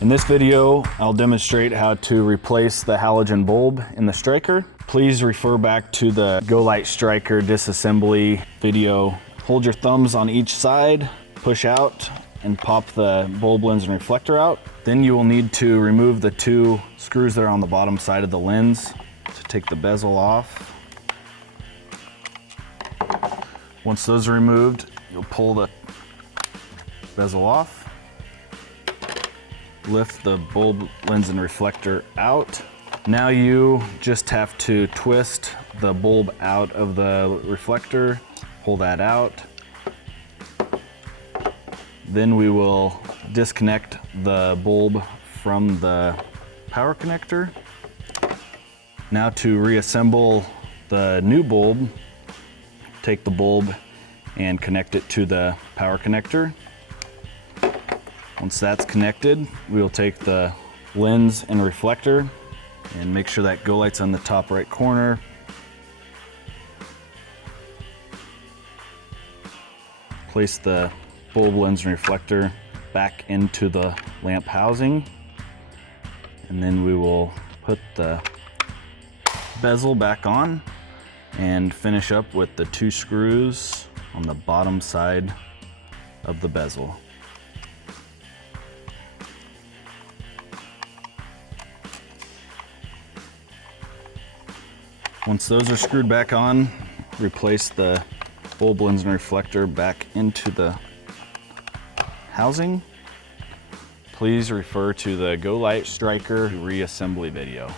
In this video, I'll demonstrate how to replace the halogen bulb in the Stryker. Please refer back to the Go Light Stryker disassembly video. Hold your thumbs on each side, push out, and pop the bulb lens and reflector out. Then you will need to remove the two screws that are on the bottom side of the lens to take the bezel off. Once those are removed, you'll pull the bezel off. Lift the bulb lens and reflector out. Now you just have to twist the bulb out of the reflector, pull that out. Then we will disconnect the bulb from the power connector. Now to reassemble the new bulb, take the bulb and connect it to the power connector. Once that's connected, we will take the lens and reflector and make sure that Go Light's on the top right corner. Place the bulb lens and reflector back into the lamp housing. And then we will put the bezel back on and finish up with the two screws on the bottom side of the bezel. Once those are screwed back on, replace the bulb lens and reflector back into the housing. Please refer to the Go Light Stryker reassembly video.